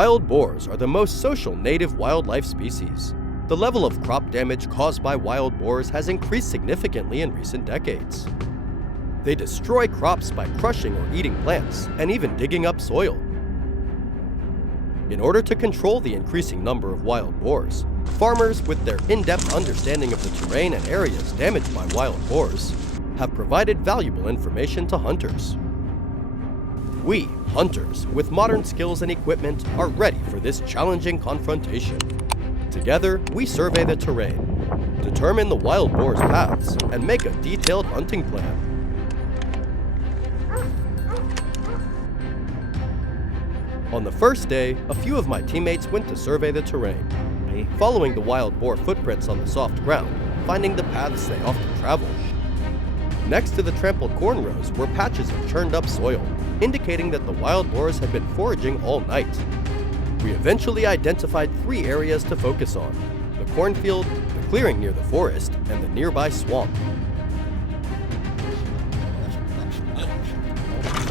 Wild boars are the most social native wildlife species. The level of crop damage caused by wild boars has increased significantly in recent decades. They destroy crops by crushing or eating plants, and even digging up soil. In order to control the increasing number of wild boars, farmers, with their in-depth understanding of the terrain and areas damaged by wild boars, have provided valuable information to hunters. We, hunters, with modern skills and equipment, are ready for this challenging confrontation. Together, we survey the terrain, determine the wild boar's paths, and make a detailed hunting plan. On the first day, a few of my teammates went to survey the terrain, following the wild boar footprints on the soft ground, finding the paths they often travel. Next to the trampled corn rows were patches of churned up soil, indicating that the wild boars had been foraging all night. We eventually identified 3 areas to focus on: the cornfield, the clearing near the forest, and the nearby swamp.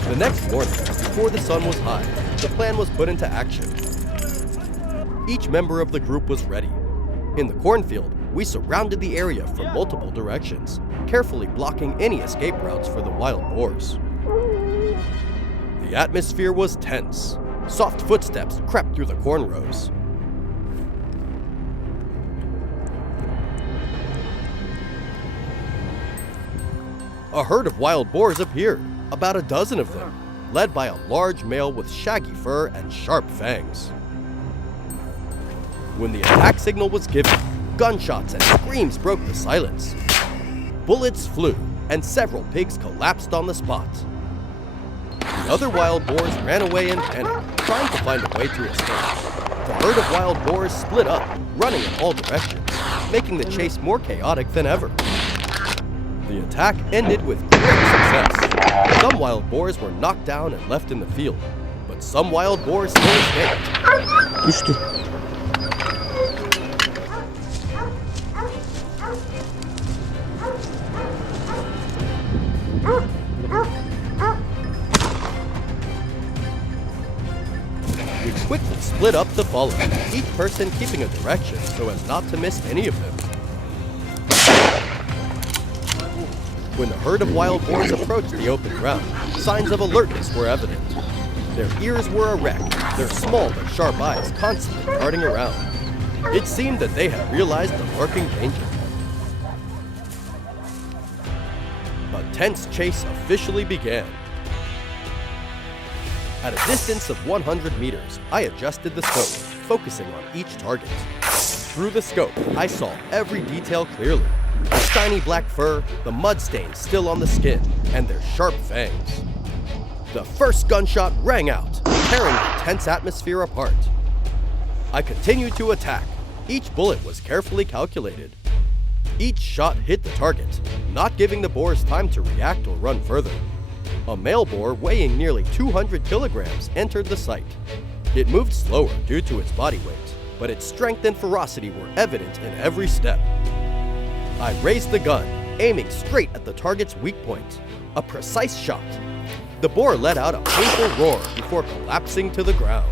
The next morning, before the sun was high, the plan was put into action. Each member of the group was ready. In the cornfield, we surrounded the area from multiple directions, carefully blocking any escape routes for the wild boars. The atmosphere was tense. Soft footsteps crept through the corn rows. A herd of wild boars appeared, about a dozen of them, led by a large male with shaggy fur and sharp fangs. When the attack signal was given, gunshots and screams broke the silence. Bullets flew, and several pigs collapsed on the spot. The other wild boars ran away in panic, trying to find a way to escape. The herd of wild boars split up, running in all directions, making the chase more chaotic than ever. The attack ended with great success. Some wild boars were knocked down and left in the field, but some wild boars still escaped. We quickly split up to follow, each person keeping a direction so as not to miss any of them. When the herd of wild boars approached the open ground, signs of alertness were evident. Their ears were erect, their small but sharp eyes constantly darting around. It seemed that they had realized the lurking danger. A tense chase officially began. At a distance of 100 meters, I adjusted the scope, focusing on each target. Through the scope, I saw every detail clearly. The shiny black fur, the mud stains still on the skin, and their sharp fangs. The first gunshot rang out, tearing the tense atmosphere apart. I continued to attack. Each bullet was carefully calculated. Each shot hit the target, not giving the boars time to react or run further. A male boar weighing nearly 200 kilograms entered the sight. It moved slower due to its body weight, but its strength and ferocity were evident in every step. I raised the gun, aiming straight at the target's weak point. A precise shot. The boar let out a painful roar before collapsing to the ground.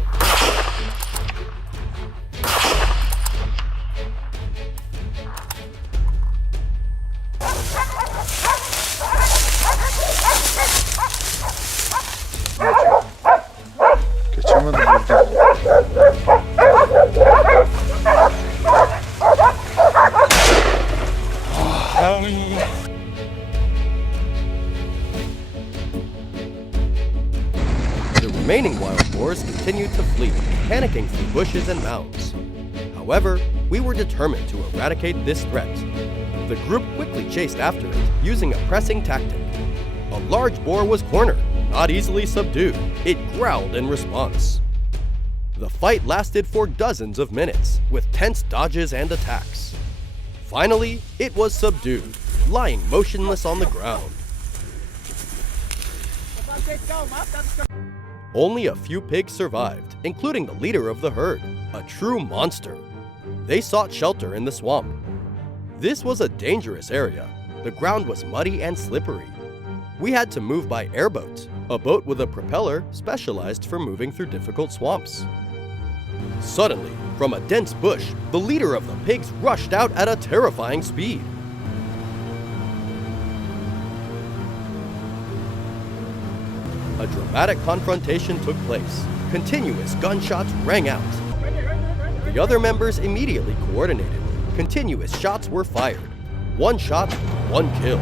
The remaining wild boars continued to flee, panicking through bushes and mounds. However, we were determined to eradicate this threat. The group quickly chased after it, using a pressing tactic. A large boar was cornered, not easily subdued. It growled in response. The fight lasted for dozens of minutes, with tense dodges and attacks. Finally, it was subdued, lying motionless on the ground. Only a few pigs survived, including the leader of the herd, a true monster. They sought shelter in the swamp. This was a dangerous area. The ground was muddy and slippery. We had to move by airboat, a boat with a propeller specialized for moving through difficult swamps. Suddenly, from a dense bush, the leader of the pigs rushed out at a terrifying speed. A dramatic confrontation took place. Continuous gunshots rang out. The other members immediately coordinated. Continuous shots were fired. One shot, one kill.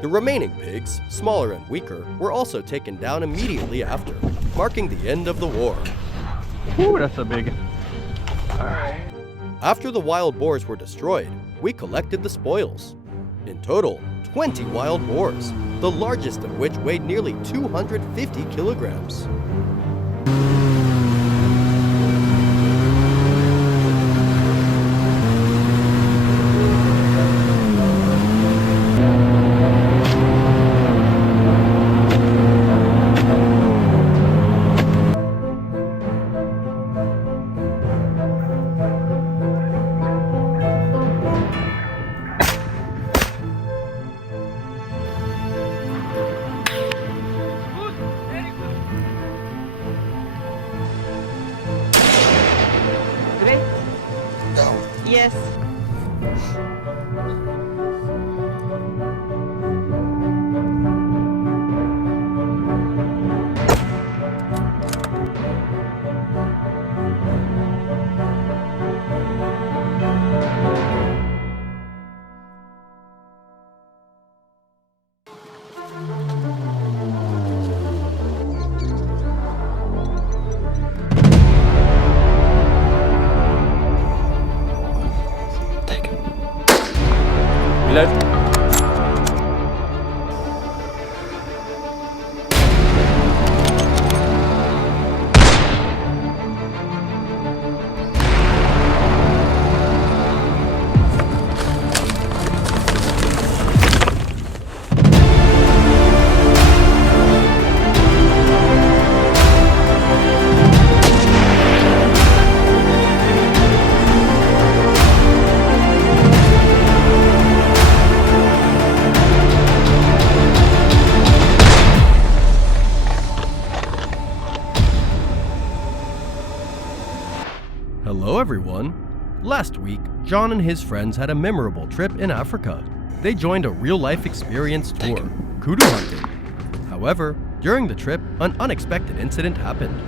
The remaining pigs, smaller and weaker, were also taken down immediately after, marking the end of the war. Ooh, that's a big... Alright. After the wild boars were destroyed, we collected the spoils. In total, 20 wild boars, the largest of which weighed nearly 250 kilograms. Yes. Left. Hello everyone! Last week, John and his friends had a memorable trip in Africa. They joined a real-life experience tour, Kudu hunting. However, during the trip, an unexpected incident happened.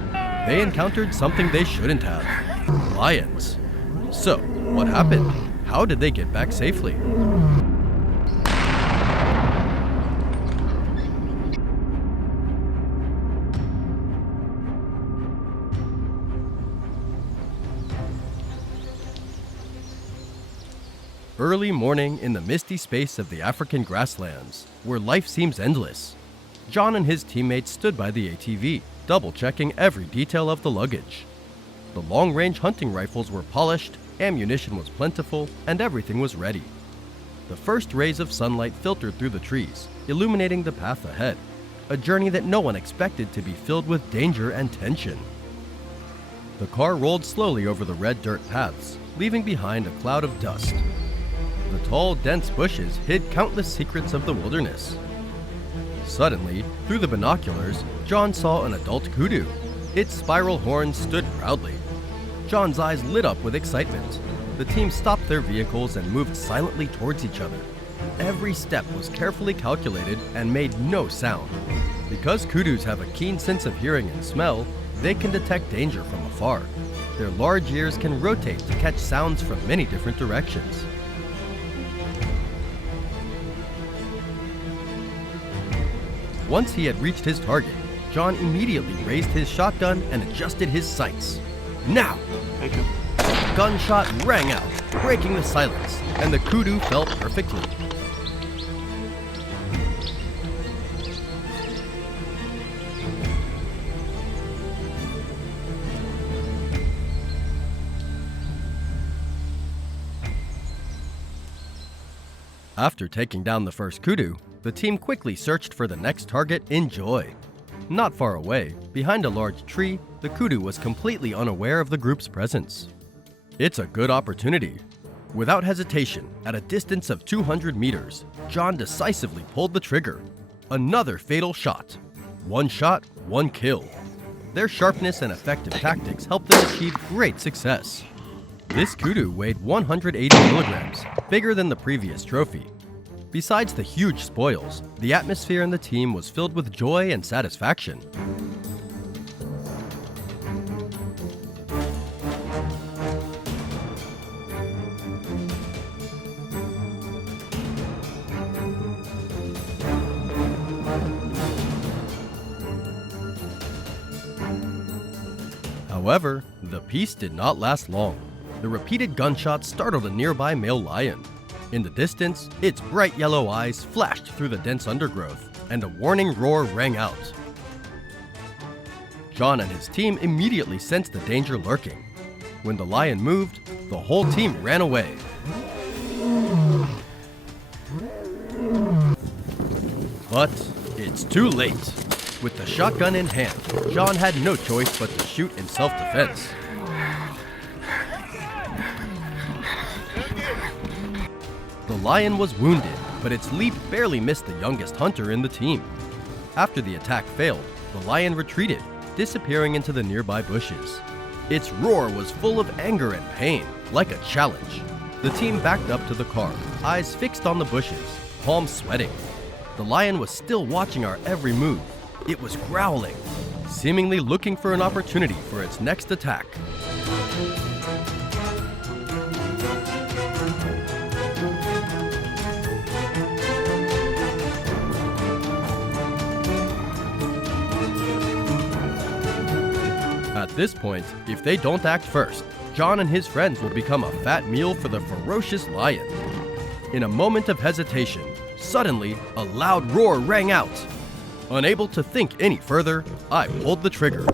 They encountered something they shouldn't have: lions. So, what happened? How did they get back safely? Early morning in the misty space of the African grasslands, where life seems endless. John and his teammates stood by the ATV, double-checking every detail of the luggage. The long-range hunting rifles were polished, ammunition was plentiful, and everything was ready. The first rays of sunlight filtered through the trees, illuminating the path ahead, a journey that no one expected to be filled with danger and tension. The car rolled slowly over the red dirt paths, leaving behind a cloud of dust. The tall, dense bushes hid countless secrets of the wilderness. Suddenly, through the binoculars, John saw an adult kudu. Its spiral horns stood proudly. John's eyes lit up with excitement. The team stopped their vehicles and moved silently towards each other. Every step was carefully calculated and made no sound. Because kudus have a keen sense of hearing and smell, they can detect danger from afar. Their large ears can rotate to catch sounds from many different directions. Once he had reached his target, John immediately raised his shotgun and adjusted his sights. Now! Thank you. A gunshot rang out, breaking the silence, and the kudu fell perfectly. After taking down the first kudu, the team quickly searched for the next target in joy. Not far away, behind a large tree, the kudu was completely unaware of the group's presence. It's a good opportunity. Without hesitation, at a distance of 200 meters, John decisively pulled the trigger. Another fatal shot. One shot, one kill. Their sharpness and effective tactics helped them achieve great success. This kudu weighed 180 kilograms, bigger than the previous trophy. Besides the huge spoils, the atmosphere in the team was filled with joy and satisfaction. However, the peace did not last long. The repeated gunshots startled a nearby male lion. In the distance, its bright yellow eyes flashed through the dense undergrowth, and a warning roar rang out. John and his team immediately sensed the danger lurking. When the lion moved, the whole team ran away. But it's too late. With the shotgun in hand, John had no choice but to shoot in self-defense. The lion was wounded, but its leap barely missed the youngest hunter in the team. After the attack failed, the lion retreated, disappearing into the nearby bushes. Its roar was full of anger and pain, like a challenge. The team backed up to the car, eyes fixed on the bushes, palms sweating. The lion was still watching our every move. It was growling, seemingly looking for an opportunity for its next attack. At this point, if they don't act first, John and his friends will become a fat meal for the ferocious lion. In a moment of hesitation, suddenly, a loud roar rang out. Unable to think any further, I pulled the trigger.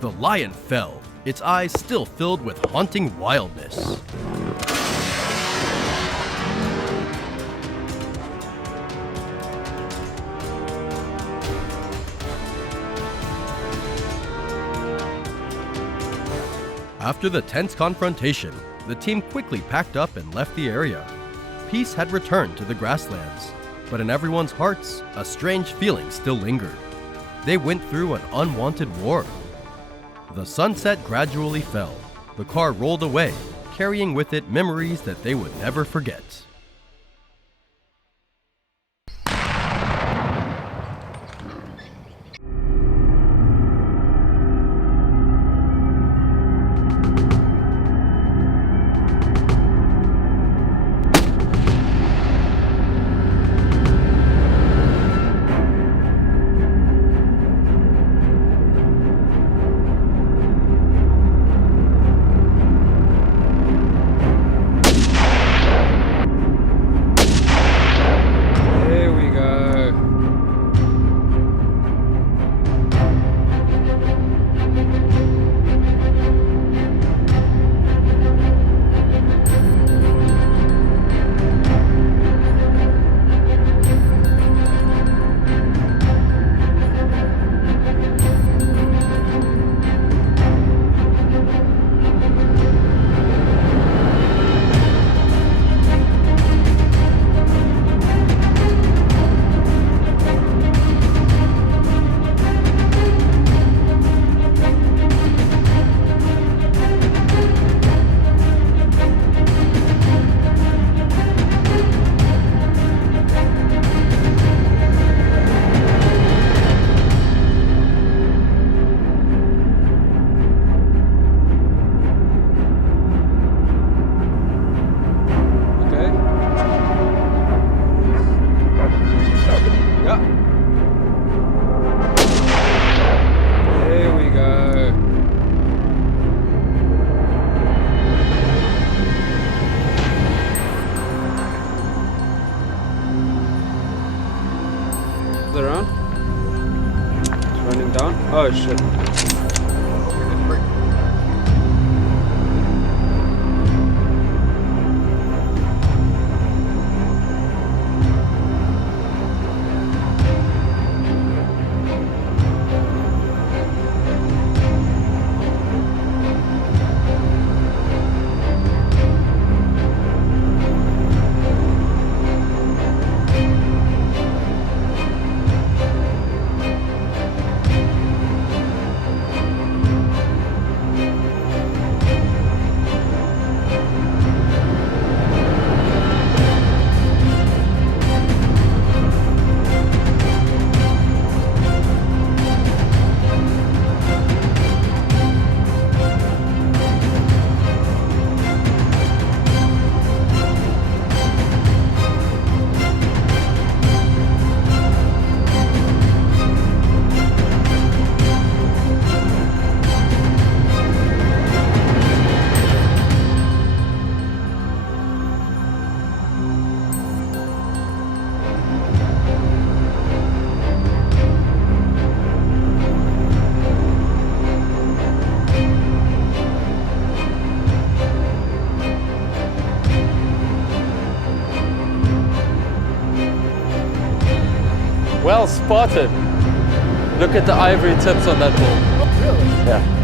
The lion fell, its eyes still filled with haunting wildness. After the tense confrontation, the team quickly packed up and left the area. Peace had returned to the grasslands, but in everyone's hearts, a strange feeling still lingered. They went through an unwanted war. The sunset gradually fell. The car rolled away, carrying with it memories that they would never forget. Around? It's running down. Oh shit. Well spotted. Look at the ivory tips on that bull. Really? Yeah.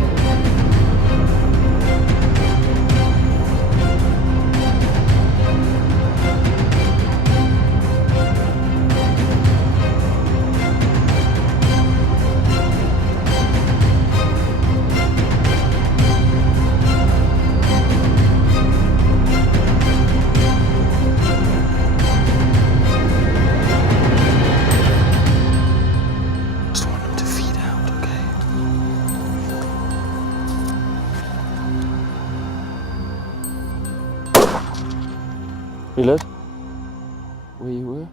Reload. Where you were?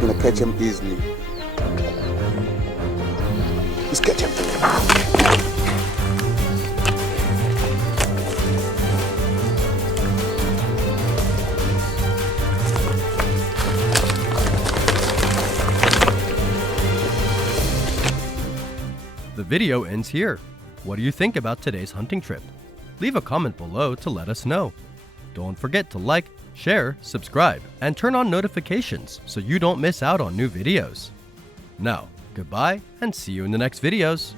Gonna catch him easily. Let's catch him. The video ends here. What do you think about today's hunting trip? Leave a comment below to let us know. Don't forget to like, share, subscribe, and turn on notifications so you don't miss out on new videos. Now, goodbye and see you in the next videos.